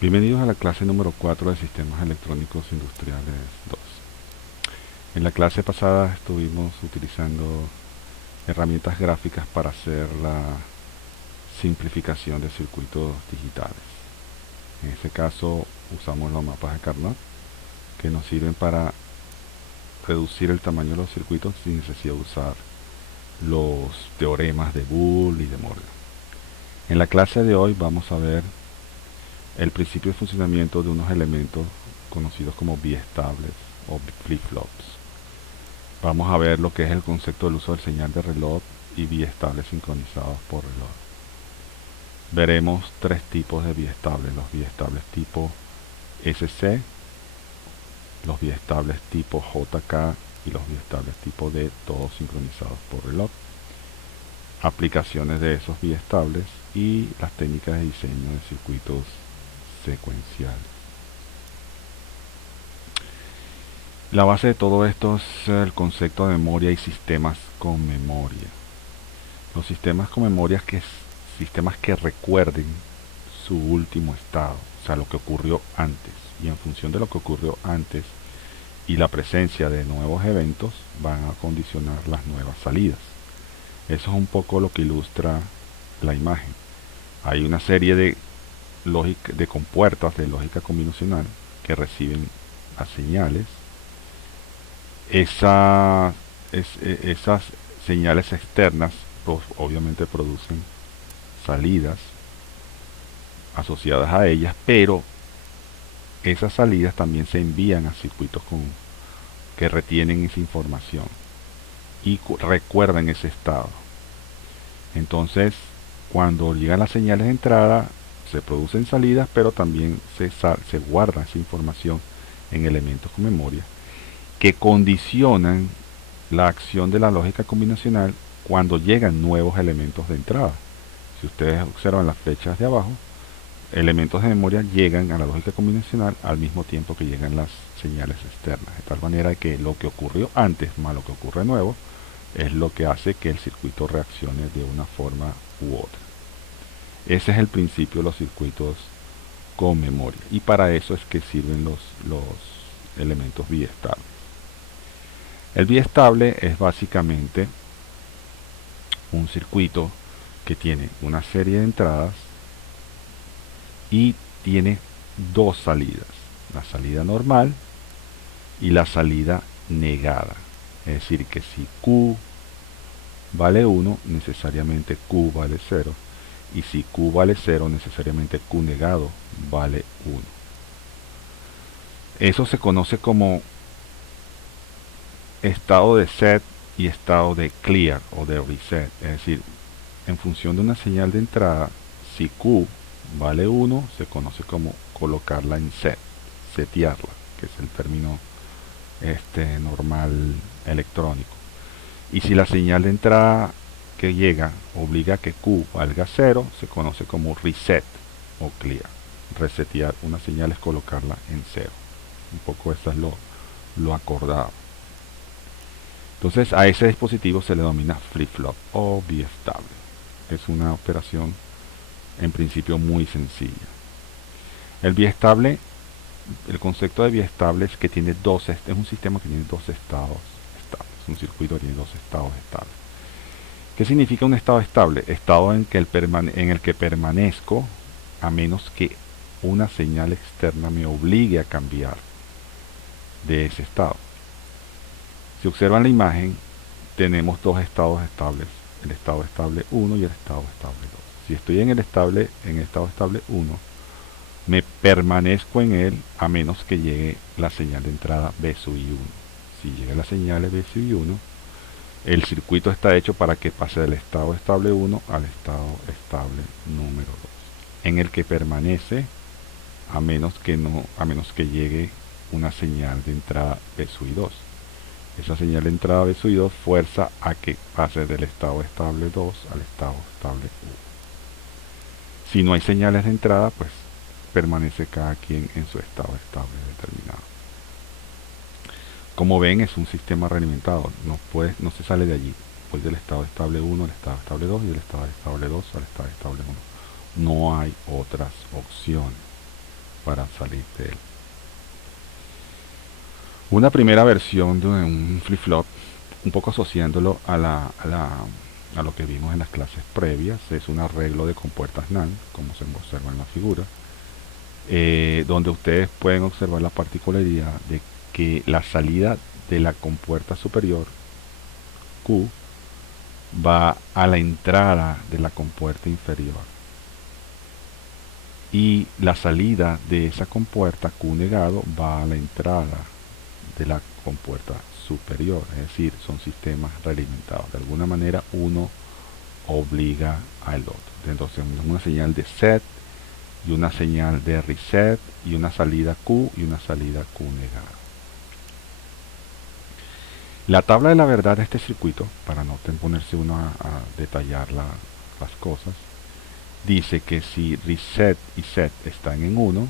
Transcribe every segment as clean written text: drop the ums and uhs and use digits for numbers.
Bienvenidos a la clase número 4 de Sistemas Electrónicos Industriales 2. En la clase pasada estuvimos utilizando herramientas gráficas para hacer la simplificación de circuitos digitales. En este caso usamos los mapas de Carnot, que nos sirven para reducir el tamaño de los circuitos sin necesidad de usar los teoremas de Boole y de Morgan. En la clase de hoy vamos a ver el principio de funcionamiento de unos elementos conocidos como biestables o flip-flops. Vamos a ver lo que es el concepto del uso del señal de reloj y biestables sincronizados por reloj. Veremos tres tipos de biestables: los biestables tipo SC, los biestables tipo JK y los biestables tipo D, todos sincronizados por reloj, aplicaciones de esos biestables y las técnicas de diseño de circuitos secuenciales. La base de todo esto es el concepto de memoria y sistemas con memoria. Los sistemas con memoria sistemas que recuerden su último estado, o sea, lo que ocurrió antes, y en función de lo que ocurrió antes y la presencia de nuevos eventos van a condicionar las nuevas salidas. Eso es un poco lo que ilustra la imagen. Hay una serie de compuertas de lógica combinacional que reciben las señales. Esas señales externas pues, obviamente producen salidas asociadas a ellas, pero esas salidas también se envían a circuitos que retienen esa información y recuerdan ese estado. Entonces, cuando llegan las señales de entrada, se producen salidas, pero también se guarda esa información en elementos con memoria que condicionan la acción de la lógica combinacional cuando llegan nuevos elementos de entrada. Si ustedes observan las flechas de abajo, elementos de memoria llegan a la lógica combinacional al mismo tiempo que llegan las señales externas, de tal manera que lo que ocurrió antes más lo que ocurre nuevo es lo que hace que el circuito reaccione de una forma u otra. Ese es el principio de los circuitos con memoria, y para eso es que sirven los elementos biestables. El biestable es básicamente un circuito que tiene una serie de entradas y tiene dos salidas: la salida normal y la salida negada. Es decir, que si Q vale 1, necesariamente Q vale 0, y si Q vale 0, necesariamente Q negado vale 1. Eso se conoce como estado de set y estado de clear o de reset. Es decir, en función de una señal de entrada, si Q vale 1, se conoce como colocarla en set, setearla, que es el término normal electrónico. Y si la señal de entrada que llega obliga a que Q valga 0, se conoce como reset o clear. Resetear una señal es colocarla en 0. Un poco eso es lo acordado. Entonces a ese dispositivo se le denomina flip-flop o biestable. Es una operación en principio muy sencilla. El biestable, el concepto de biestable es que tiene es un sistema que tiene dos estados estables. Un circuito que tiene dos estados estables. ¿Qué significa un estado estable? Estado en el que permanezco a menos que una señal externa me obligue a cambiar de ese estado. Si observan la imagen, tenemos dos estados estables: el estado estable 1 y el estado estable 2. Si estoy en el estado estable 1, me permanezco en él a menos que llegue la señal de entrada B sub I1. Si llega la señal B sub I1, el circuito está hecho para que pase del estado estable 1 al estado estable número 2, en el que permanece a menos que llegue una señal de entrada B sub I2. Esa señal de entrada B sub I2 fuerza a que pase del estado estable 2 al estado estable 1. Si no hay señales de entrada, pues permanece cada quien en su estado estable determinado. Como ven, es un sistema realimentado, no se sale de allí. Pues del estado estable 1 al estado estable 2 y del estado estable 2 al estado estable 1. No hay otras opciones. para salir de él. Una primera versión de un flip-flop, un poco asociándolo a lo que vimos en las clases previas, es un arreglo de compuertas NAND, como se observa en la figura, donde ustedes pueden observar la particularidad de que la salida de la compuerta superior, Q, va a la entrada de la compuerta inferior. Y la salida de esa compuerta Q negado va a la entrada de la compuerta superior. Es decir, son sistemas realimentados. De alguna manera uno obliga al otro. Entonces tenemos una señal de set y una señal de reset y una salida Q y una salida Q negada. La tabla de la verdad de este circuito, para no ponerse uno a detallar las cosas, dice que si reset y set están en 1,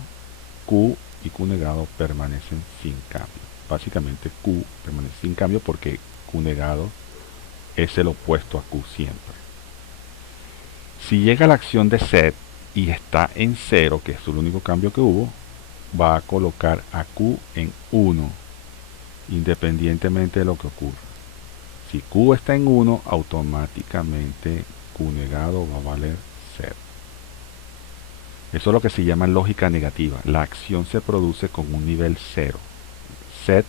Q y Q negado permanecen sin cambio. Básicamente Q permanece sin cambio porque Q negado es el opuesto a Q siempre. Si llega la acción de set y está en 0, que es el único cambio que hubo, va a colocar a Q en 1, independientemente de lo que ocurra. Si Q está en 1, automáticamente Q negado va a valer 0. Eso es lo que se llama lógica negativa. La acción se produce con un nivel 0. Set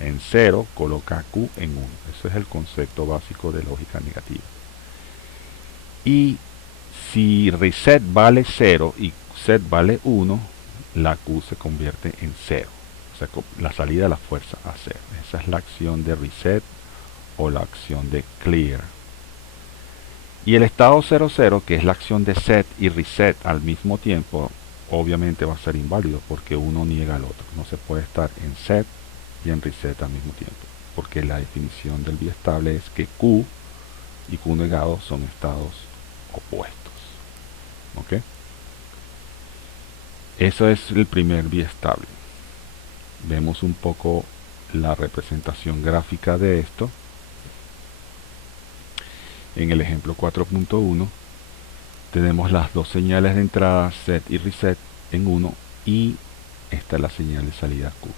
en 0 coloca Q en 1. Eso es el concepto básico de lógica negativa. Y si reset vale 0 y set vale 1, la Q se convierte en 0. O sea, la salida de la fuerza a 0. Esa es la acción de reset o la acción de clear. Y el estado 00, que es la acción de set y reset al mismo tiempo, obviamente va a ser inválido porque uno niega al otro. No se puede estar en set y en reset al mismo tiempo, porque la definición del biestable es que Q y Q negado son estados opuestos. ¿Ok? Eso es el primer biestable. Vemos un poco la representación gráfica de esto. En el ejemplo 4.1 tenemos las dos señales de entrada set y reset en 1 y esta es la señal de salida Q.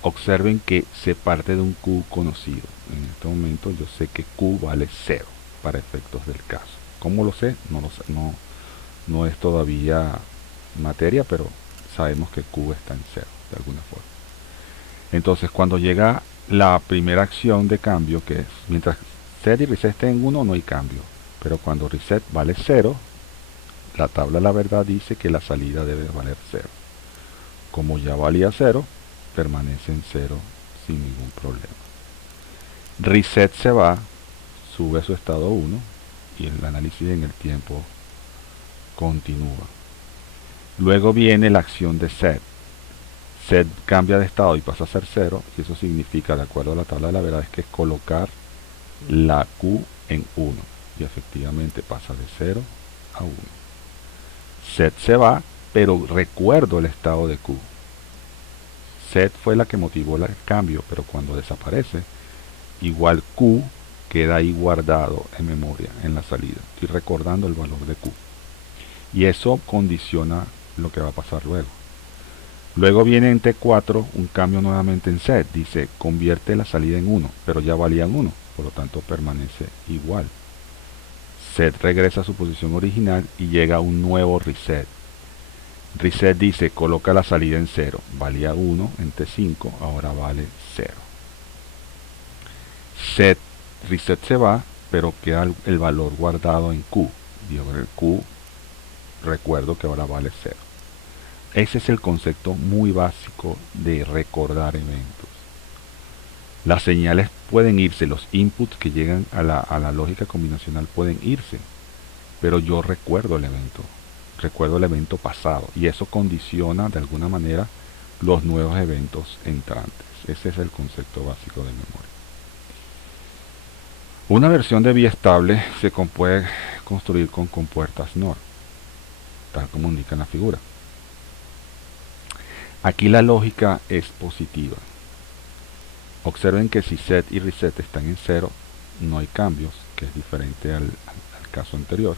Observen que se parte de un Q conocido. En este momento yo sé que Q vale 0 para efectos del caso. ¿Cómo lo sé? No lo sé. No es todavía materia, pero sabemos que Q está en 0 de alguna forma. Entonces cuando llega la primera acción de cambio, que es mientras set y reset estén en 1 no hay cambio, pero cuando reset vale 0, la tabla de la verdad dice que la salida debe valer 0. Como ya valía 0, permanece en 0 sin ningún problema. Reset se va, sube a su estado 1 y el análisis en el tiempo continúa. Luego viene la acción de set. Set cambia de estado y pasa a ser 0, y eso significa, de acuerdo a la tabla de la verdad, es que es colocar la Q en 1 y efectivamente pasa de 0 a 1. Set se va, pero recuerdo el estado de Q. Set fue la que motivó el cambio, pero cuando desaparece, igual Q queda ahí guardado en memoria en la salida. Estoy recordando el valor de Q. Y eso condiciona lo que va a pasar luego. Luego viene en T4 un cambio nuevamente en set. Dice, convierte la salida en 1, pero ya valía en 1, por lo tanto permanece igual. Set regresa a su posición original y llega un nuevo reset. Reset dice, coloca la salida en 0. Valía 1 en T5, ahora vale 0. Set, reset se va, pero queda el valor guardado en Q. Y ahora el Q, recuerdo que ahora vale 0. Ese es el concepto muy básico de recordar eventos. Las señales pueden irse, los inputs que llegan a la lógica combinacional pueden irse, pero yo recuerdo el evento pasado, y eso condiciona de alguna manera los nuevos eventos entrantes. Ese es el concepto básico de memoria. Una versión de biestable se puede construir con compuertas NOR, tal como indica en la figura. Aquí la lógica es positiva. Observen que si set y reset están en 0, no hay cambios, que es diferente al caso anterior.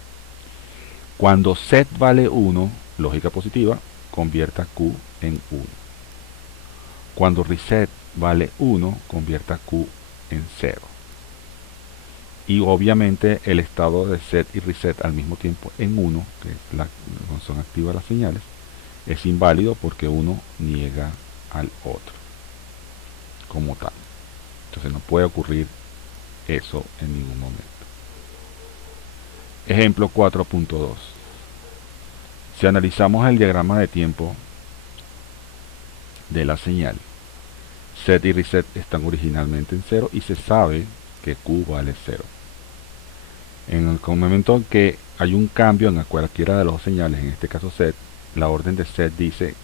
Cuando set vale 1, lógica positiva, convierta Q en 1. Cuando reset vale 1, convierta Q en 0. Y obviamente el estado de set y reset al mismo tiempo en 1, que es cuando son activas las señales, es inválido porque uno niega al otro como tal. Entonces no puede ocurrir eso en ningún momento. Ejemplo 4.2. Si analizamos el diagrama de tiempo de la señal, set y reset están originalmente en 0 y se sabe que Q vale 0. En el momento en que hay un cambio en cualquiera de las dos señales, en este caso set, la orden de set dice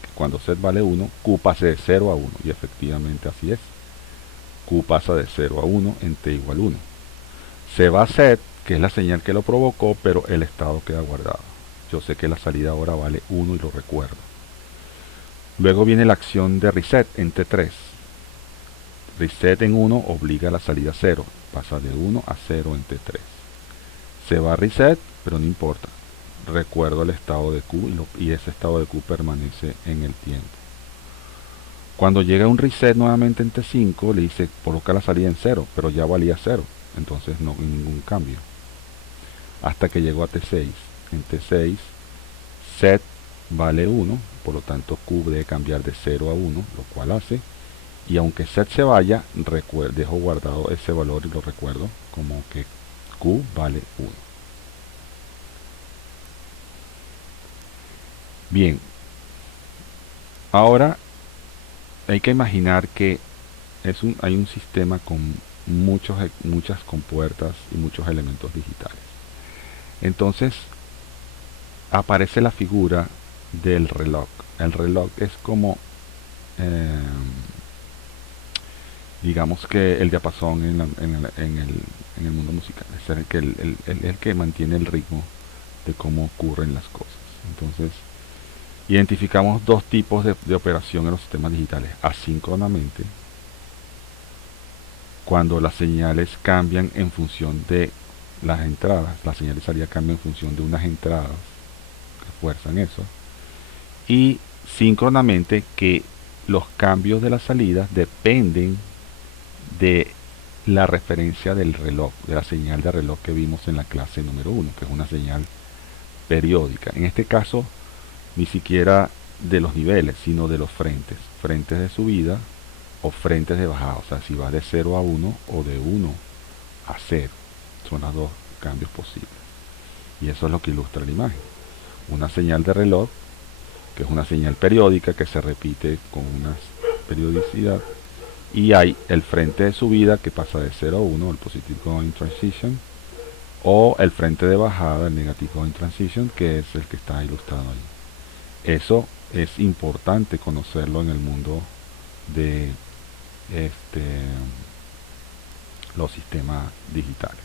que cuando set vale 1, Q pase de 0 a 1, y efectivamente así es. Q pasa de 0 a 1 en t igual 1. Se va a set, que es la señal que lo provocó, pero el estado queda guardado. Yo sé que la salida ahora vale 1 y lo recuerdo. Luego viene la acción de reset en T3. Reset en 1 obliga a la salida 0, pasa de 1 a 0 en T3. Se va a reset, pero no importa. Recuerdo el estado de Q y ese estado de Q permanece en el tiempo. Cuando llega un reset nuevamente en T5, le dice coloca la salida en 0, pero ya valía 0, entonces no hay ningún cambio. Hasta que llegó a T6. En T6, set vale 1, por lo tanto Q debe cambiar de 0 a 1, lo cual hace. Y aunque set se vaya, dejo guardado ese valor y lo recuerdo como que Q vale 1. Bien, ahora hay que imaginar que hay un sistema con muchas compuertas y muchos elementos digitales. Entonces aparece la figura del reloj. El reloj es como digamos que el diapasón en el mundo musical. Es el que mantiene el ritmo de cómo ocurren las cosas. Entonces identificamos dos tipos de operación en los sistemas digitales: asíncronamente, cuando las señales cambian en función de las entradas, la señal de salida cambia en función de unas entradas que fuerzan eso, y síncronamente, que los cambios de la salida dependen de la referencia del reloj, de la señal de reloj que vimos en la clase número 1, que es una señal periódica. En este caso, ni siquiera de los niveles, sino de los frentes de subida o frentes de bajada, o sea, si va de 0 a 1 o de 1 a 0, son los dos cambios posibles. Y eso es lo que ilustra la imagen. Una señal de reloj, que es una señal periódica que se repite con una periodicidad, y hay el frente de subida que pasa de 0 a 1, el positive going transition, o el frente de bajada, el negative going transition, que es el que está ilustrado ahí. Eso es importante conocerlo en el mundo de los sistemas digitales.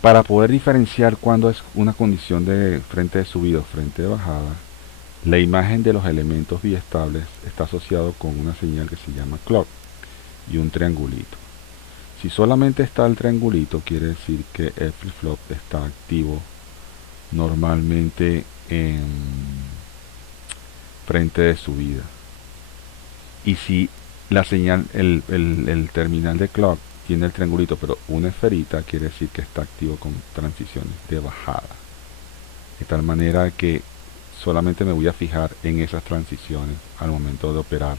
Para poder diferenciar cuándo es una condición de frente de subida o frente de bajada, la imagen de los elementos biestables está asociado con una señal que se llama clock y un triangulito. Si solamente está el triangulito, quiere decir que el flip-flop está activo normalmente en frente de subida. Y si la señal, el terminal de clock tiene el triangulito pero una esferita, quiere decir que está activo con transiciones de bajada. De tal manera que solamente me voy a fijar en esas transiciones al momento de operar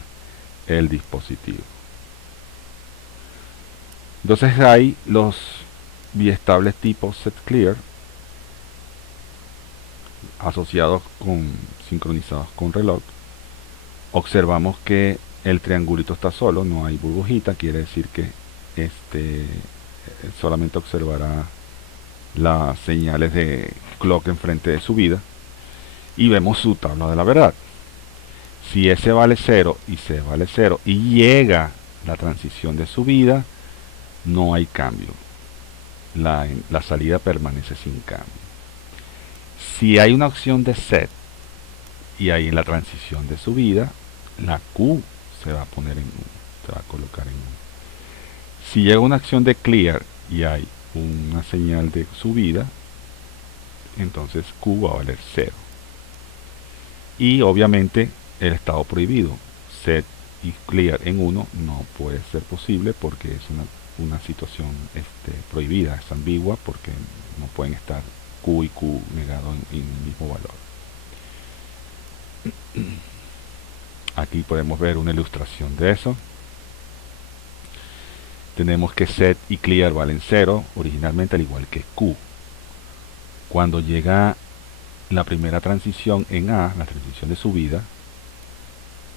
el dispositivo. Entonces hay los biestables tipo setClear asociados sincronizados con reloj. Observamos que el triangulito está solo, no hay burbujita, quiere decir que solamente observará las señales de clock en frente de subida, y vemos su tabla de la verdad. Si S vale 0 y C vale 0 y llega la transición de subida, no hay cambio, la salida permanece sin cambio. Si hay una opción de set y hay en la transición de subida, la Q se va a poner en 1, se va a colocar en 1. Si llega una acción de clear y hay una señal de subida, entonces Q va a valer 0. Y obviamente el estado prohibido, set y clear en 1, no puede ser posible porque es una situación prohibida, es ambigua porque no pueden estar Q y Q negado en el mismo valor. Aquí podemos ver una ilustración de eso. Tenemos que set y clear valen 0 originalmente, al igual que Q. Cuando llega la primera transición en A, la transición de subida,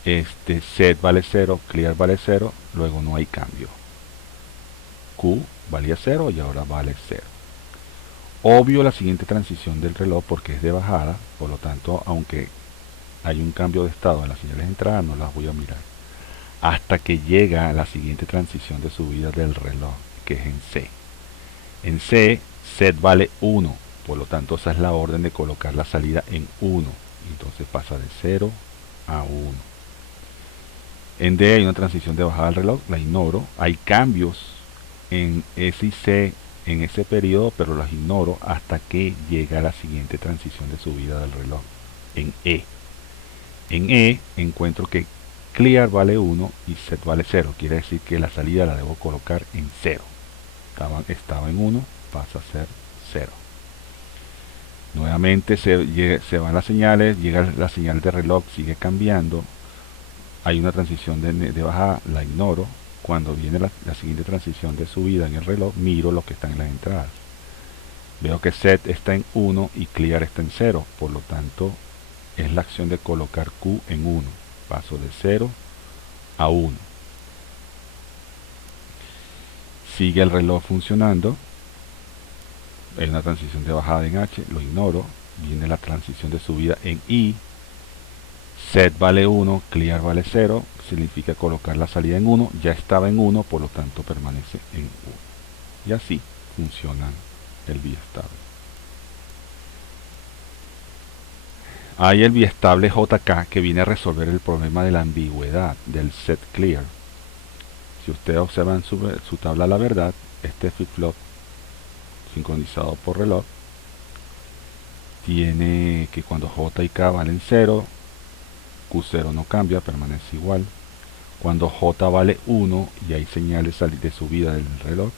set vale 0, clear vale 0, luego no hay cambio. Q valía 0 y ahora vale 0. Obvio la siguiente transición del reloj porque es de bajada, por lo tanto, aunque hay un cambio de estado en las señales de entrada, no las voy a mirar. Hasta que llega la siguiente transición de subida del reloj, que es en C. En C, set vale 1, por lo tanto esa es la orden de colocar la salida en 1. Entonces pasa de 0 a 1. En D hay una transición de bajada del reloj, la ignoro. Hay cambios en S y C en ese periodo, pero las ignoro hasta que llega la siguiente transición de subida del reloj, en E. En E encuentro que clear vale 1 y set vale 0. Quiere decir que la salida la debo colocar en 0. Estaba en 1, pasa a ser 0. Nuevamente se van las señales, llega la señal de reloj, sigue cambiando. Hay una transición de bajada, la ignoro. Cuando viene la siguiente transición de subida en el reloj, miro lo que está en las entradas. Veo que set está en 1 y clear está en 0. Por lo tanto, es la acción de colocar Q en 1. Paso de 0 a 1. Sigue el reloj funcionando. Hay una transición de bajada en H, lo ignoro. Viene la transición de subida en I. Set vale 1, clear vale 0. Significa colocar la salida en 1. Ya estaba en 1, por lo tanto permanece en 1. Y así funciona el biestable. Hay el biestable JK que viene a resolver el problema de la ambigüedad del set clear. Si ustedes observan su tabla la verdad, este flip-flop sincronizado por reloj tiene que cuando J y K valen 0, Q0 no cambia, permanece igual. Cuando J vale 1 y hay señales de subida del reloj,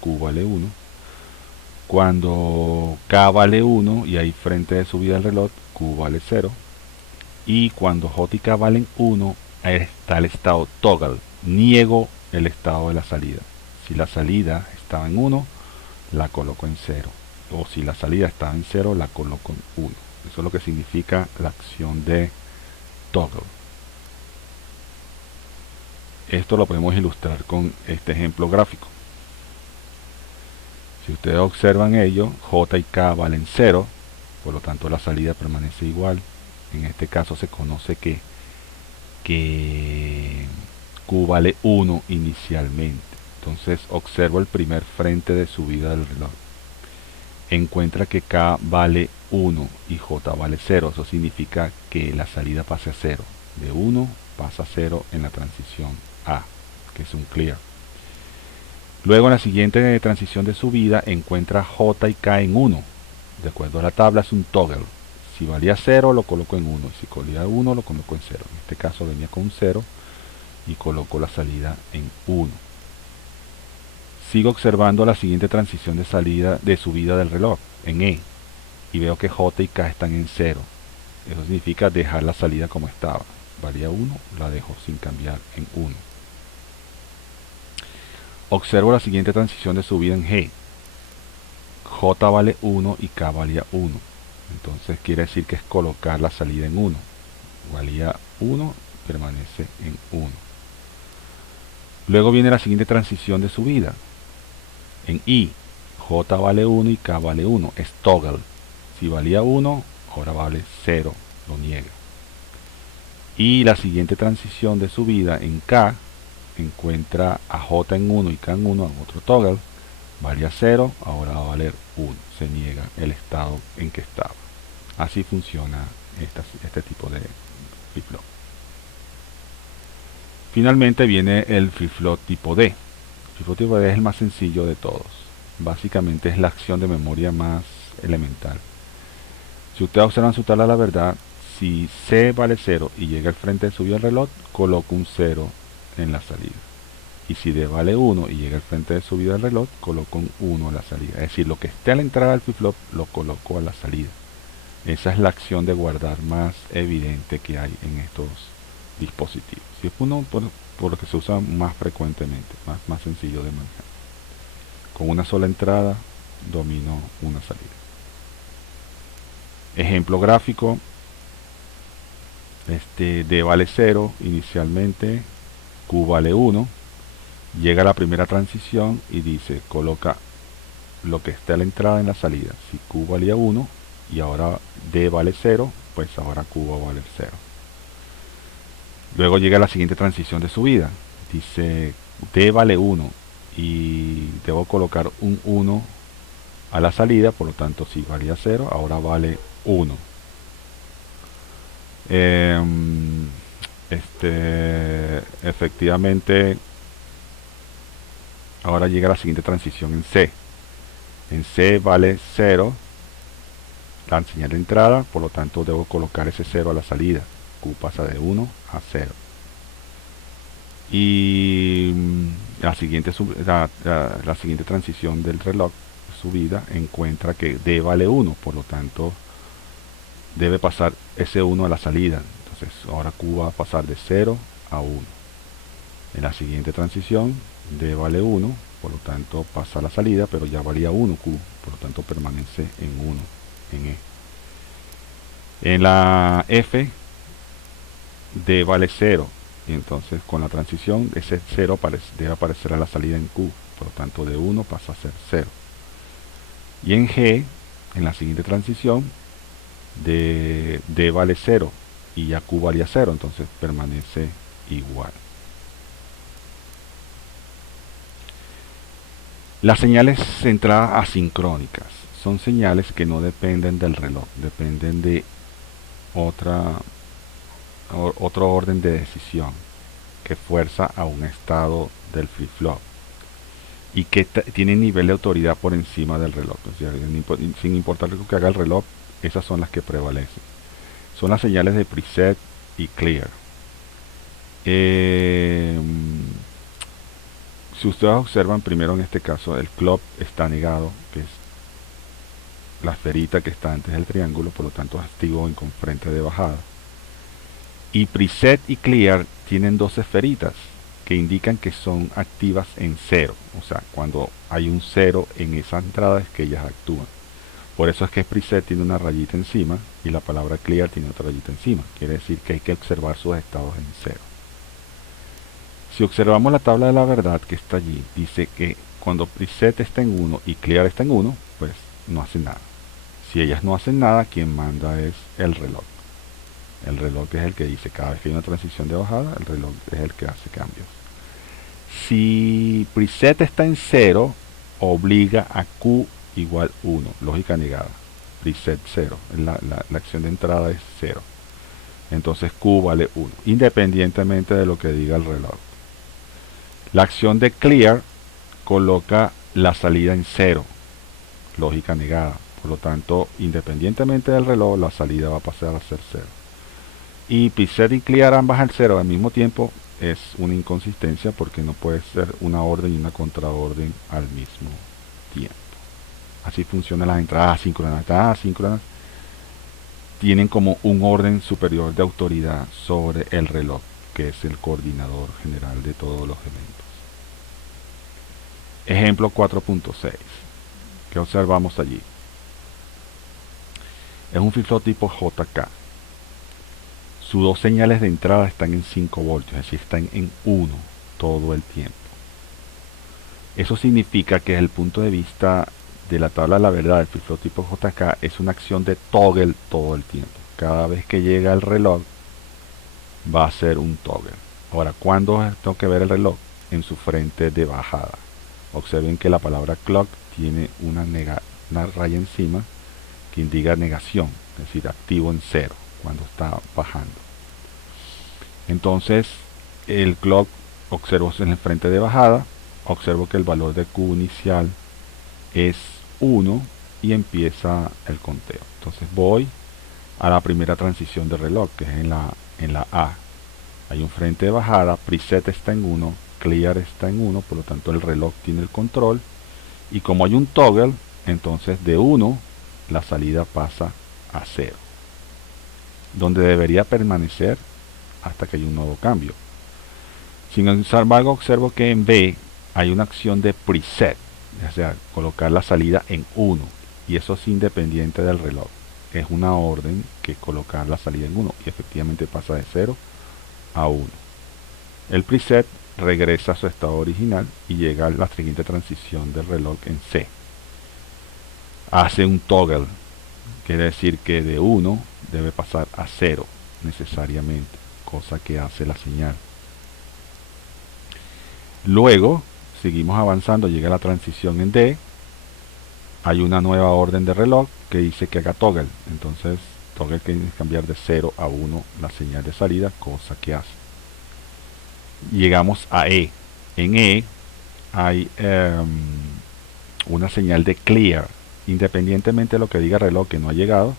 Q vale 1. Cuando K vale 1 y hay frente de subida del reloj, Q vale 0. Y cuando J y K valen 1, está el estado toggle. Niego el estado de la salida. Si la salida estaba en 1, la coloco en 0. O si la salida estaba en 0, la coloco en 1. Eso es lo que significa la acción de toggle. Esto lo podemos ilustrar con este ejemplo gráfico. Si ustedes observan ello, J y K valen 0, por lo tanto la salida permanece igual. En este caso se conoce que Q vale 1 inicialmente. Entonces observo el primer frente de subida del reloj. Encuentra que K vale 1 y J vale 0. Eso significa que la salida pasa a 0. De 1 pasa a 0 en la transición A, que es un clear. Luego en la siguiente transición de subida encuentra J y K en 1. De acuerdo a la tabla es un toggle. Si valía 0 lo coloco en 1. Si valía 1 lo coloco en 0. En este caso venía con 0 y coloco la salida en 1. Sigo observando la siguiente transición de subida del reloj en E y veo que J y K están en 0. Eso significa dejar la salida como estaba. Valía 1, la dejo sin cambiar en 1. Observo la siguiente transición de subida en G. J vale 1 y K valía 1. Entonces quiere decir que es colocar la salida en 1. Valía 1, permanece en 1. Luego viene la siguiente transición de subida. En I, J vale 1 y K vale 1. Es toggle. Si valía 1, ahora vale 0. Lo niega. Y la siguiente transición de subida en K encuentra a J en 1 y K en 1 en otro toggle. Valía 0, ahora va a valer 1. Se niega el estado en que estaba. Así funciona este tipo de flip-flop. Finalmente viene el flip-flop tipo D. El flip-flop tipo D es el más sencillo de todos. Básicamente es la acción de memoria más elemental. Si ustedes observan su tabla de la verdad, si C vale 0 y llega al frente de subida del reloj, coloco un 0 en la salida. Y si D vale 1 y llega al frente de subida del reloj, coloco un 1 a la salida. Es decir, lo que esté a la entrada del flip-flop lo coloco a la salida. Esa es la acción de guardar más evidente que hay en estos dispositivos. Si es uno por lo que se usa más frecuentemente, más sencillo de manejar. Con una sola entrada domino una salida. Ejemplo gráfico. D vale 0 inicialmente, Q vale 1. Llega la primera transición y dice coloca lo que esté a la entrada en la salida. Si Q valía 1 y ahora D vale 0, pues ahora Q va a valer 0. Luego llega la siguiente transición de subida. Dice D vale 1 y debo colocar un 1 a la salida, por lo tanto si valía 0, ahora vale 1. Efectivamente, ahora llega la siguiente transición en C. En C vale 0 la señal de entrada, por lo tanto debo colocar ese 0 a la salida. Q pasa de 1 a 0. Y la siguiente transición del reloj subida encuentra que D vale 1, por lo tanto debe pasar ese 1 a la salida. Entonces ahora Q va a pasar de 0 a 1. En la siguiente transición D vale 1, por lo tanto pasa a la salida, pero ya valía 1 Q, por lo tanto permanece en 1 en E. En la F D vale 0, y entonces con la transición ese 0 debe aparecer a la salida en Q, por lo tanto de 1 pasa a ser 0. Y en G, en la siguiente transición, D vale 0 y ya Q valía 0, entonces permanece igual. Las señales de entrada asincrónicas son señales que no dependen del reloj, dependen de otro orden de decisión que fuerza a un estado del flip-flop y que tiene nivel de autoridad por encima del reloj. O sea, sin importar lo que haga el reloj, esas son las que prevalecen. Son las señales de preset y clear. Si ustedes observan primero en este caso, el clock está negado, que es la esferita que está antes del triángulo, por lo tanto activo con frente de bajada. Y preset y clear tienen dos esferitas que indican que son activas en 0. O sea, cuando hay un 0 en esa entrada es que ellas actúan. Por eso es que preset tiene una rayita encima y la palabra clear tiene otra rayita encima. Quiere decir que hay que observar sus estados en 0. Si observamos la tabla de la verdad que está allí, dice que cuando preset está en 1 y clear está en 1, pues no hace nada. Si ellas no hacen nada, quien manda es el reloj. El reloj es el que dice cada vez que hay una transición de bajada, el reloj es el que hace cambios. Si preset está en 0, obliga a Q igual 1, lógica negada. Preset 0, la acción de entrada es 0. Entonces Q vale 1, independientemente de lo que diga el reloj. La acción de clear coloca la salida en 0, lógica negada. Por lo tanto, independientemente del reloj, la salida va a pasar a ser 0. Y preset y clear ambas al 0 al mismo tiempo es una inconsistencia porque no puede ser una orden y una contraorden al mismo tiempo. Así funcionan las entradas asíncronas. Las entradas asíncronas tienen como un orden superior de autoridad sobre el reloj, que es el coordinador general de todos los eventos. Ejemplo 4.6. ¿Qué observamos allí? Es un flip-flop tipo JK. Sus dos señales de entrada están en 5 voltios, es decir, están en 1 todo el tiempo. Eso significa que desde el punto de vista de la tabla de la verdad del flip-flop tipo JK es una acción de toggle todo el tiempo. Cada vez que llega el reloj va a ser un toggle. Ahora, ¿cuándo tengo que ver el reloj? En su frente de bajada. Observen que la palabra clock tiene una raya encima que indica negación, es decir, activo en 0 cuando está bajando. Entonces el clock observo en el frente de bajada, observo que el valor de Q inicial es 1 y empieza el conteo. Entonces voy a la primera transición de reloj, que es en la A. Hay un frente de bajada, preset está en 1, clear está en 1, por lo tanto el reloj tiene el control. Y como hay un toggle, entonces de 1 la salida pasa a 0, donde debería permanecer hasta que haya un nuevo cambio. Sin embargo, observo que en B hay una acción de preset, o sea, colocar la salida en 1, y eso es independiente del reloj. Es una orden que colocar la salida en 1 y efectivamente pasa de 0 a 1. El preset regresa a su estado original y llega a la siguiente transición del reloj en C. Hace un toggle, quiere decir que de 1 debe pasar a 0 necesariamente, cosa que hace la señal. Luego seguimos avanzando, llega la transición en D, hay una nueva orden de reloj que dice que haga toggle, entonces toggle quiere cambiar de 0 a 1 la señal de salida, cosa que hace. Llegamos a E. En E hay una señal de clear, independientemente de lo que diga el reloj que no ha llegado,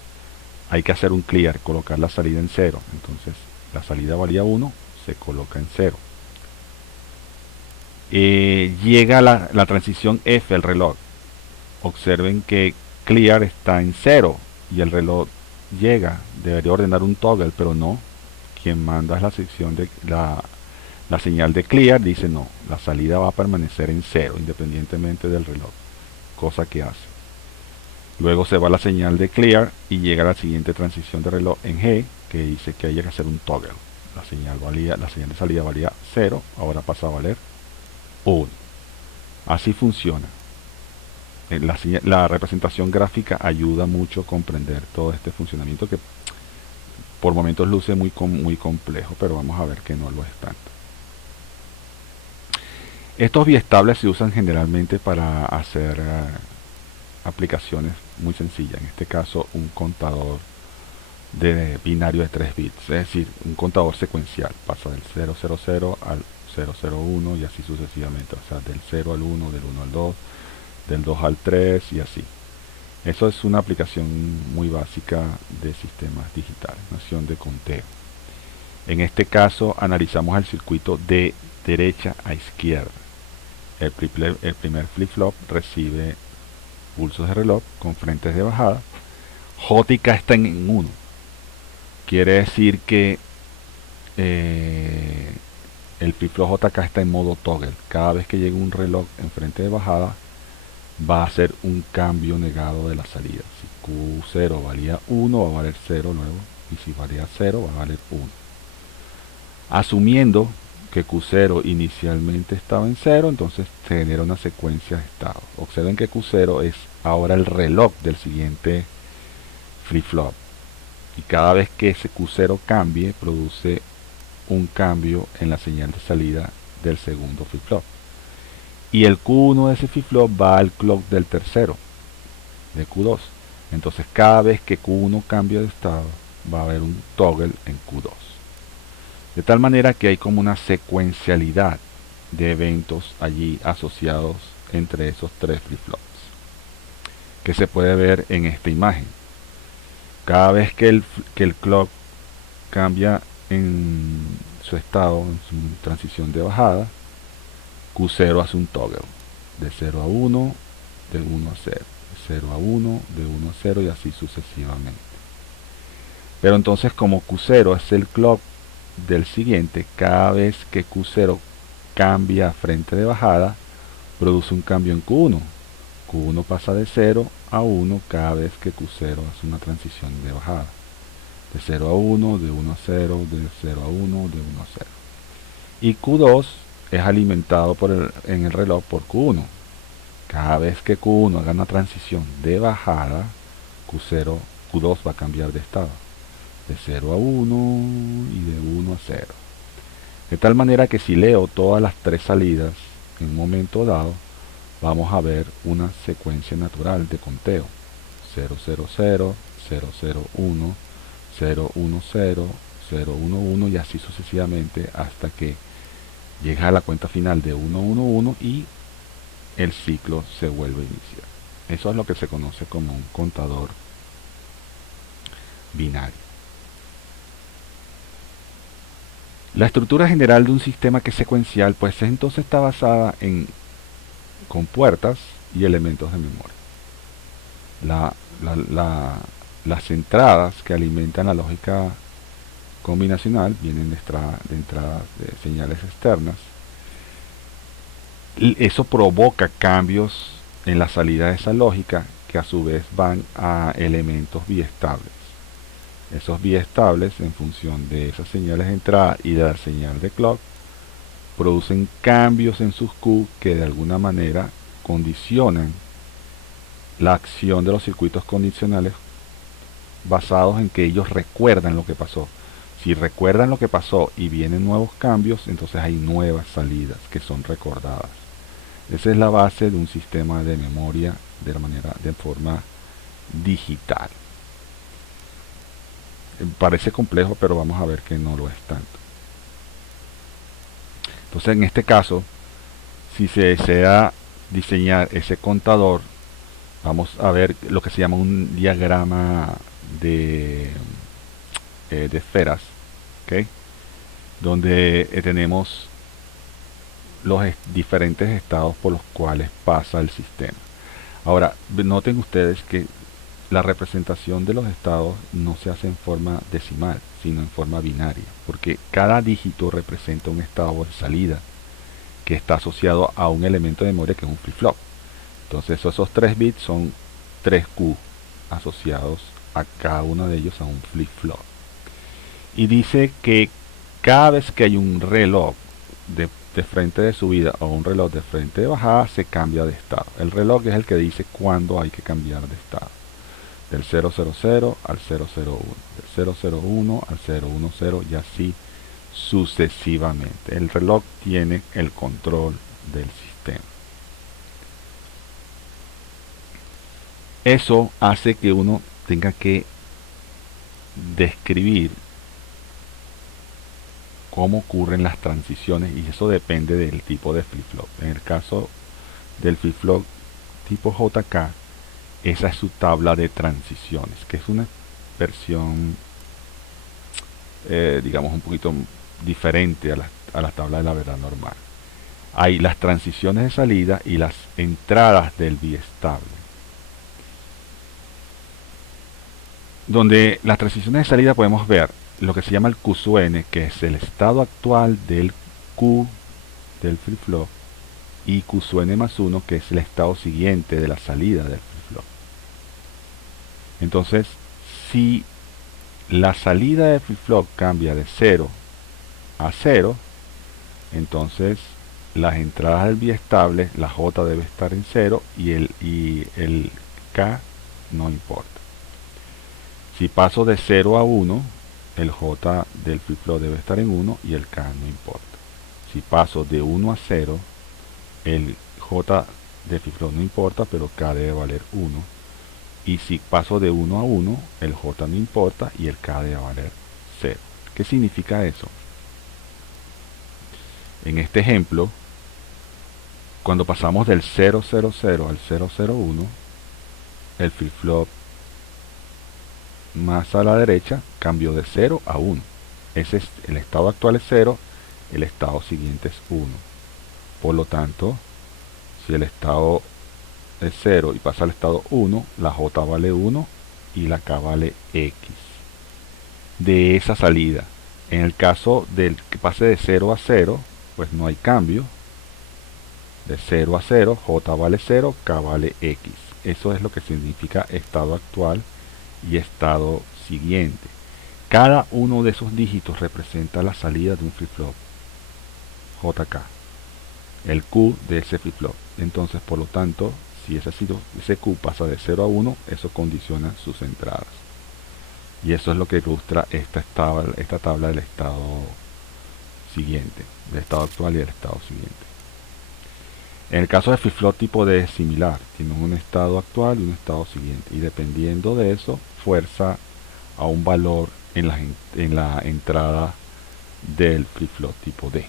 hay que hacer un clear, colocar la salida en 0, entonces la salida valía 1, se coloca en 0. Llega la transición F el reloj. Observen que clear está en 0 y el reloj llega. Debería ordenar un toggle, pero no. Quien manda es la sección de la señal de clear. Dice no, la salida va a permanecer en 0 independientemente del reloj, cosa que hace. Luego se va la señal de clear y llega la siguiente transición de reloj en G, que dice que hay que hacer un toggle. La señal de salida valía 0, ahora pasa a valer 1. Así funciona. La representación gráfica ayuda mucho a comprender todo este funcionamiento que por momentos luce muy complejo, pero vamos a ver que no lo es tanto. Estos biestables se usan generalmente para hacer aplicaciones muy sencillas. En este caso, un contador de binario de 3 bits, es decir, un contador secuencial. Pasa del 000 al 001 y así sucesivamente, o sea, del 0 al 1, del 1 al 2, del 2 al 3 y así. Eso es una aplicación muy básica de sistemas digitales, una acción de conteo. En este caso analizamos el circuito de derecha a izquierda. El primer flip-flop recibe pulsos de reloj con frentes de bajada. J y K están en 1. Quiere decir que el flip-flop JK está en modo toggle. Cada vez que llegue un reloj en frente de bajada, va a hacer un cambio negado de la salida. Si Q0 valía 1, va a valer 0 luego. Y si valía 0, va a valer 1. Asumiendo que Q0 inicialmente estaba en 0, entonces se genera una secuencia de estados. Observen que Q0 es ahora el reloj del siguiente flip-flop. Y cada vez que ese Q0 cambie, produce un cambio en la señal de salida del segundo flip-flop. Y el Q1 de ese flip-flop va al clock del tercero, de Q2. Entonces cada vez que Q1 cambia de estado, va a haber un toggle en Q2. De tal manera que hay como una secuencialidad de eventos allí asociados entre esos tres flip-flops, que se puede ver en esta imagen. Cada vez que el clock cambia en su estado, en su transición de bajada, Q0 hace un toggle de 0 a 1, de 1 a 0, de 0 a 1, de 1 a 0 y así sucesivamente. Pero entonces como Q0 es el clock del siguiente, cada vez que Q0 cambia frente de bajada, produce un cambio en Q1. Q1 pasa de 0 a 1 cada vez que Q0 hace una transición de bajada. De 0 a 1, de 1 a 0, de 0 a 1, de 1 a 0. Y Q2 es alimentado en el reloj por Q1. Cada vez que Q1 haga una transición de bajada, Q2 va a cambiar de estado. De 0 a 1 y de 1 a 0. De tal manera que si leo todas las tres salidas en un momento dado, vamos a ver una secuencia natural de conteo. 000, 001, 010, 011 y así sucesivamente hasta que llega a la cuenta final de 111 y el ciclo se vuelve a iniciar. Eso es lo que se conoce como un contador binario. La estructura general de un sistema que es secuencial, pues entonces está basada en compuertas y elementos de memoria. La, la, la, las entradas que alimentan la lógica combinacional vienen de entradas de señales externas. Eso provoca cambios en la salida de esa lógica que a su vez van a elementos biestables. Esos biestables, en función de esas señales de entrada y de la señal de clock, producen cambios en sus Q que de alguna manera condicionan la acción de los circuitos condicionales basados en que ellos recuerdan lo que pasó. Si recuerdan lo que pasó y vienen nuevos cambios, entonces hay nuevas salidas que son recordadas. Esa es la base de un sistema de memoria de forma digital. Parece complejo, pero vamos a ver que no lo es tanto. Entonces, en este caso, si se desea diseñar ese contador, vamos a ver lo que se llama un diagrama de esferas, ¿okay? Donde tenemos los diferentes estados por los cuales pasa el sistema. Ahora, noten ustedes que la representación de los estados no se hace en forma decimal, sino en forma binaria, porque cada dígito representa un estado de salida que está asociado a un elemento de memoria que es un flip-flop. Entonces esos 3 bits son 3 Q asociados a cada uno de ellos a un flip-flop. Y dice que cada vez que hay un reloj de frente de subida o un reloj de frente de bajada, se cambia de estado. El reloj es el que dice cuándo hay que cambiar de estado. Del 000 al 001, del 001 al 010 y así sucesivamente. El reloj tiene el control del sistema. Eso hace que uno tenga que describir cómo ocurren las transiciones y eso depende del tipo de flip-flop. En el caso del flip-flop tipo JK, esa es su tabla de transiciones, que es una versión, digamos, un poquito diferente a la tabla de la verdad normal. Hay las transiciones de salida y las entradas del biestable. Donde las transiciones de salida podemos ver lo que se llama el Q sub n, que es el estado actual del Q del flip-flop, y Q sub n más 1, que es el estado siguiente de la salida del flip-flop. Entonces, si la salida del flip-flop cambia de 0 a 0, entonces las entradas del biestable, la J debe estar en 0 y el K no importa. Si paso de 0 a 1, el J del flip-flop debe estar en 1 y el K no importa. Si paso de 1 a 0, el J del flip-flop no importa, pero K debe valer 1. Y si paso de 1 a 1, el J no importa y el K debe valer 0. ¿Qué significa eso? En este ejemplo, cuando pasamos del 000 al 001, el flip-flop más a la derecha cambió de 0 a 1. El estado actual es 0, el estado siguiente es 1. Por lo tanto, si el estado es 0 y pasa al estado 1, la J vale 1 y la K vale X. De esa salida, en el caso del que pase de 0 a 0, pues no hay cambio. De 0 a 0, J vale 0, K vale X. Eso es lo que significa estado actual y estado siguiente. Cada uno de esos dígitos representa la salida de un flip-flop JK, el Q de ese flip-flop. Entonces, por lo tanto, si ese Q pasa de 0 a 1, eso condiciona sus entradas. Y eso es lo que ilustra esta tabla del estado siguiente, del estado actual y del estado siguiente. En el caso de flip-flop tipo D es similar, tiene un estado actual y un estado siguiente, y dependiendo de eso, fuerza a un valor en la entrada del flip-flop tipo D.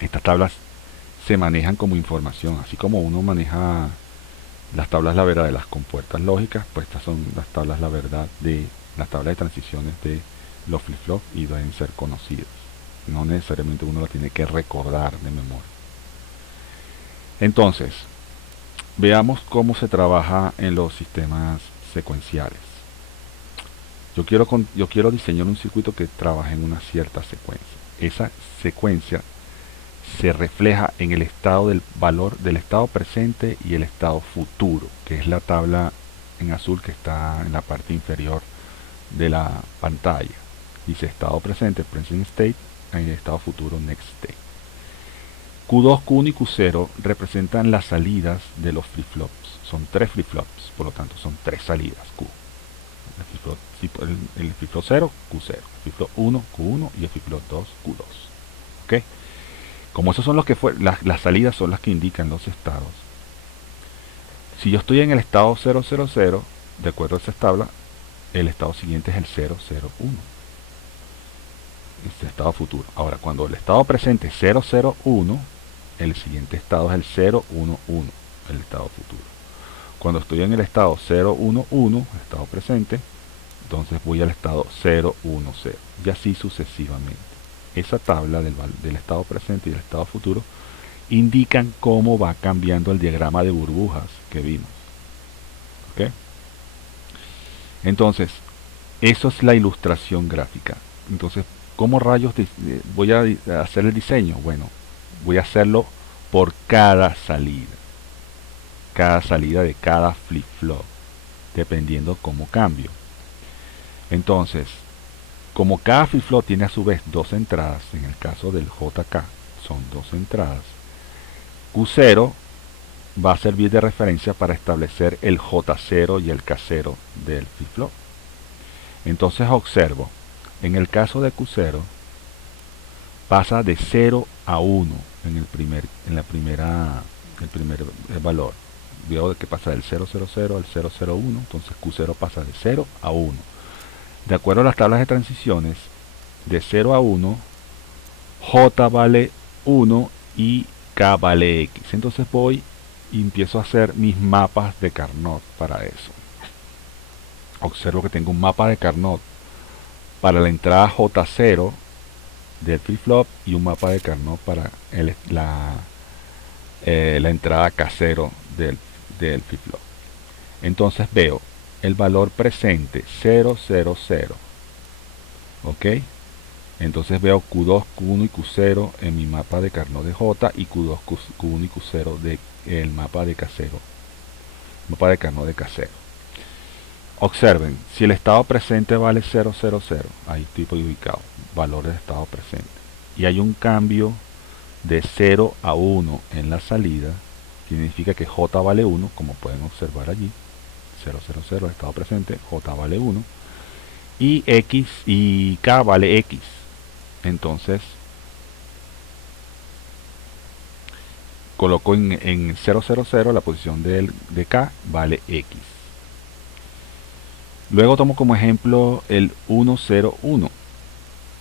Estas tablas se manejan como información, así como uno maneja las tablas la verdad de las compuertas lógicas, pues estas son las tablas la verdad de las tablas de transiciones de los flip-flops y deben ser conocidas. No necesariamente uno lo tiene que recordar de memoria. Entonces, veamos cómo se trabaja en los sistemas secuenciales. Yo quiero diseñar un circuito que trabaje en una cierta secuencia. Esa secuencia se refleja en el estado del valor del estado presente y el estado futuro, que es la tabla en azul que está en la parte inferior de la pantalla. Dice estado presente, present state, en el estado futuro, next state. Q2, Q1 y Q0 representan las salidas de los flip-flops. Son 3 flip-flops, por lo tanto son 3 salidas Q. El flip-flop 0, Q0, el flip-flop 1, Q1 y el flip-flop 2, Q2. ¿Ok? Como esos son los que las salidas son las que indican los estados. Si yo estoy en el estado 000, de acuerdo a esa tabla, el estado siguiente es el 001. Este estado futuro. Ahora, cuando el estado presente es 001, el siguiente estado es el 011, el estado futuro. Cuando estoy en el estado 011, el estado presente, entonces voy al estado 010 y así sucesivamente. Esa tabla del estado presente y del estado futuro indican cómo va cambiando el diagrama de burbujas que vimos. ¿Ok? Entonces, eso es la ilustración gráfica. Entonces, ¿cómo rayos voy a hacer el diseño? Bueno, voy a hacerlo por cada salida. Cada salida de cada flip-flop, dependiendo cómo cambio. Entonces, como cada flip-flop tiene a su vez dos entradas, en el caso del JK son dos entradas, Q0 va a servir de referencia para establecer el J0 y el K0 del flip-flop. Entonces observo, en el caso de Q0 pasa de 0 a 1 en el primer valor. Veo que pasa del 000 al 001, entonces Q0 pasa de 0 a 1. De acuerdo a las tablas de transiciones, de 0 a 1, J vale 1 y K vale X. Entonces voy y empiezo a hacer mis mapas de Carnot para eso. Observo que tengo un mapa de Carnot para la entrada J0 del flip-flop y un mapa de Carnot para la entrada K0 del flip-flop. Entonces veo el valor presente 000. ¿Ok? Entonces veo Q2, Q1 y Q0 en mi mapa de Carnot de J y Q2, Q1 y Q0 del mapa de K0. Mapa de Carnot de K0. Observen, si el estado presente vale 000, ahí estoy ubicado, valor de estado presente. Y hay un cambio de 0 a 1 en la salida, significa que J vale 1, como pueden observar allí. 000, estado presente, J vale 1. Y X y K vale X. Entonces, coloco en 000 la posición de K vale X. Luego tomo como ejemplo el 101.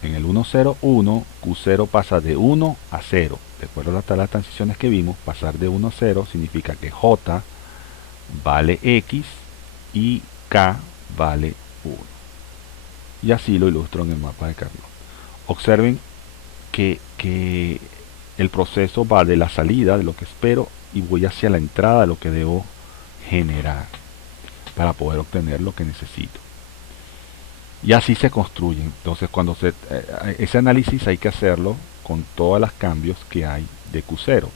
En el 101, Q0 pasa de 1 a 0. De acuerdo a las transiciones que vimos, pasar de 1 a 0 significa que J vale X y K vale 1. Y así lo ilustro en el mapa de Carnot. Observen que el proceso va de la salida, de lo que espero, y voy hacia la entrada de lo que debo generar para poder obtener lo que necesito. Y así se construyen. Entonces, cuando ese análisis hay que hacerlo con todos los cambios que hay de Q0.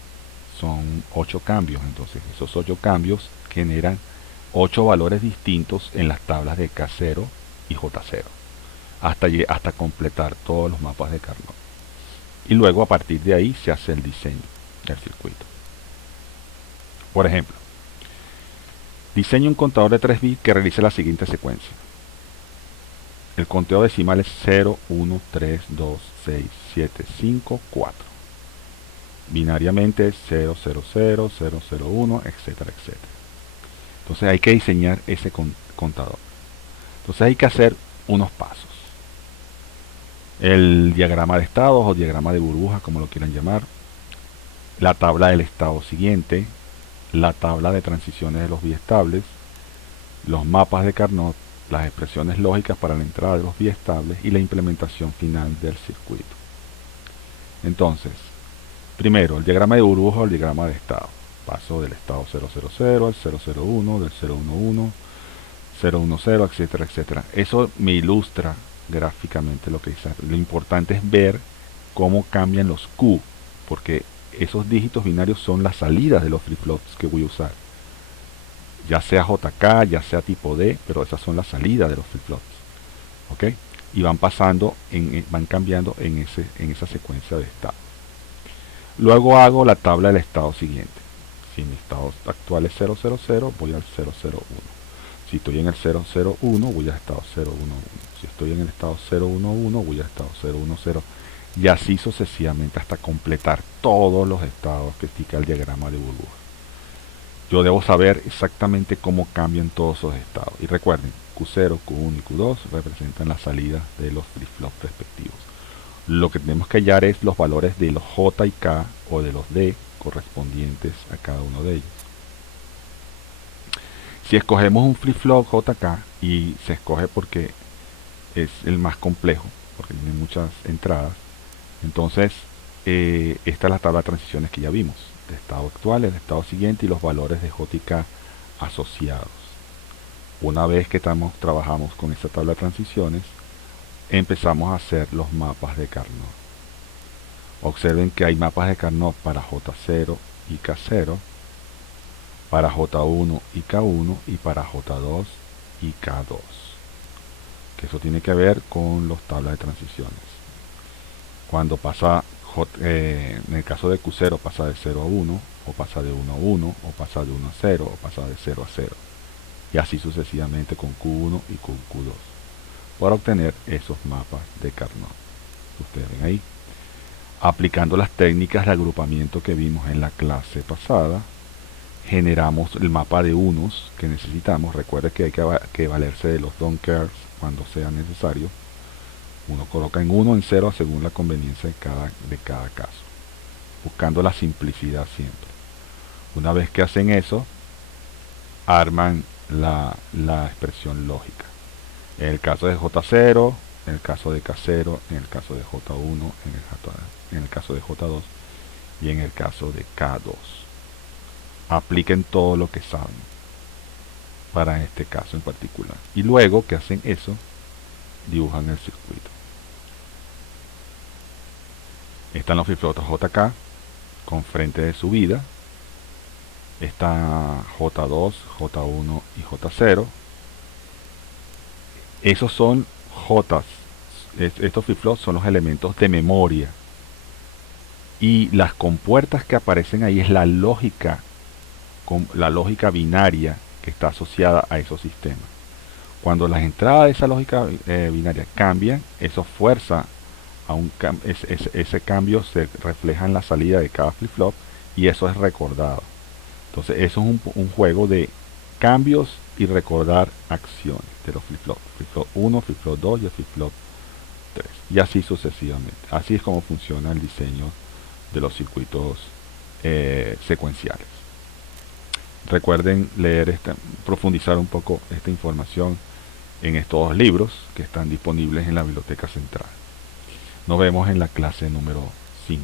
Son 8 cambios. Entonces, esos 8 cambios generan 8 valores distintos en las tablas de K0 y J0. Hasta completar todos los mapas de Carnot. Y luego, a partir de ahí, se hace el diseño del circuito. Por ejemplo, diseño un contador de 3 bits que realice la siguiente secuencia. El conteo decimal es 0, 1, 3, 2, 6, 7, 5, 4. Binariamente es 0, 0, 0, 0, 0, 1, etcétera, etcétera. Entonces hay que diseñar ese contador. Entonces hay que hacer unos pasos. El diagrama de estados o diagrama de burbujas, como lo quieran llamar. la tabla del estado siguiente, la tabla de transiciones de los biestables, los mapas de Carnot, las expresiones lógicas para la entrada de los biestables y la implementación final del circuito. Entonces, primero, el diagrama de burbuja o el diagrama de estado. Paso del estado 000 al 001, del 011, 010, etcétera, etcétera. Eso me ilustra gráficamente lo que dice. Lo importante es ver cómo cambian los Q, porque esos dígitos binarios son las salidas de los flip-flops que voy a usar. Ya sea JK, ya sea tipo D, pero esas son las salidas de los flip-flops. ¿Ok? Y van pasando, van cambiando en esa secuencia de estado. Luego hago la tabla del estado siguiente. Si mi estado actual es 000, voy al 001. Si estoy en el 001, voy al estado 011. Si estoy en el estado 011, voy al estado 010. Y así sucesivamente hasta completar todos los estados que indica el diagrama de burbuja. Yo debo saber exactamente cómo cambian todos esos estados. Y recuerden, Q0, Q1 y Q2 representan las salidas de los flip-flops respectivos. Lo que tenemos que hallar es los valores de los J y K o de los D correspondientes a cada uno de ellos. Si escogemos un flip-flop JK, y se escoge porque es el más complejo, porque tiene muchas entradas, entonces esta es la tabla de transiciones que ya vimos, de estado actual, el estado siguiente y los valores de J y K asociados. Una vez que trabajamos con esta tabla de transiciones, empezamos a hacer los mapas de Carnot. Observen que hay mapas de Carnot para J0 y K0, para J1 y K1 y para J2 y K2. Que eso tiene que ver con las tablas de transiciones. Cuando pasa, en el caso de Q0 pasa de 0 a 1, o pasa de 1 a 1, o pasa de 1 a 0, o pasa de 0 a 0. Y así sucesivamente con Q1 y con Q2. Para obtener esos mapas de Carnot. Ustedes ven ahí. Aplicando las técnicas de agrupamiento que vimos en la clase pasada, generamos el mapa de unos que necesitamos. Recuerde que hay que valerse de los don't cares cuando sea necesario. Uno coloca en 1 en 0 según la conveniencia de cada caso, buscando la simplicidad siempre. Una vez que hacen eso, arman la expresión lógica. En el caso de J0, en el caso de K0, en el caso de J1, en el caso de J2 y en el caso de K2. Apliquen todo lo que saben para este caso en particular. Y luego que hacen eso, dibujan el circuito. Están los flip-flops JK con frente de subida. Está J2, J1 y J0. Esos son Jotas. Estos flip-flops son los elementos de memoria. Y las compuertas que aparecen ahí es la lógica binaria que está asociada a esos sistemas. Cuando las entradas de esa lógica binaria cambian, eso fuerza a ese cambio se refleja en la salida de cada flip-flop y eso es recordado. Entonces eso es un juego de cambios y recordar acciones de los flip-flops. Flip-flop 1, flip-flop 2 y el flip-flop 3. Y así sucesivamente. Así es como funciona el diseño de los circuitos secuenciales. Recuerden leer profundizar un poco esta información en estos dos libros que están disponibles en la biblioteca central. Nos vemos en la clase número 5.